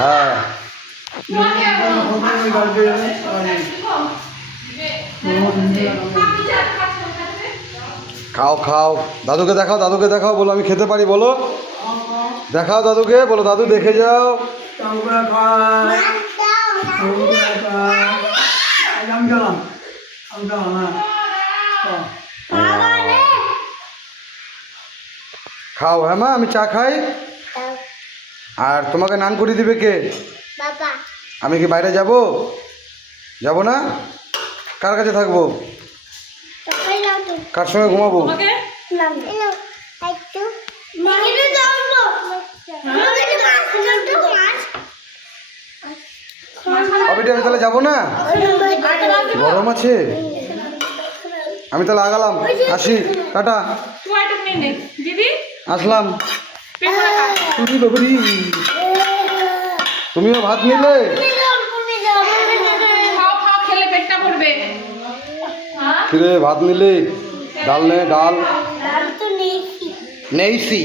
হ্যাঁ খাও খাও, দাদুকে দেখাও, দাদুকে দেখাও, বলো আমি খেতে পারি, বলো দেখাও দাদুকে, বলো দাদু দেখে যাও। খাও। হ্যাঁ মা, আমি চা খাই। আর তোমাকে নান করিয়ে দিবে কে? আমি কি বাইরে যাব? যাব না? কার কাছে থাকবো? কার সঙ্গে ঘুমাবো? আমি তাহলে যাবো না, গরম আছে। আমি তাহলে আগালাম, আসি, টাটা, আসলাম। তুমিও ভাত নিলে? কিরে ভাত নিলে? ডাল নে, ডাল নেইছি।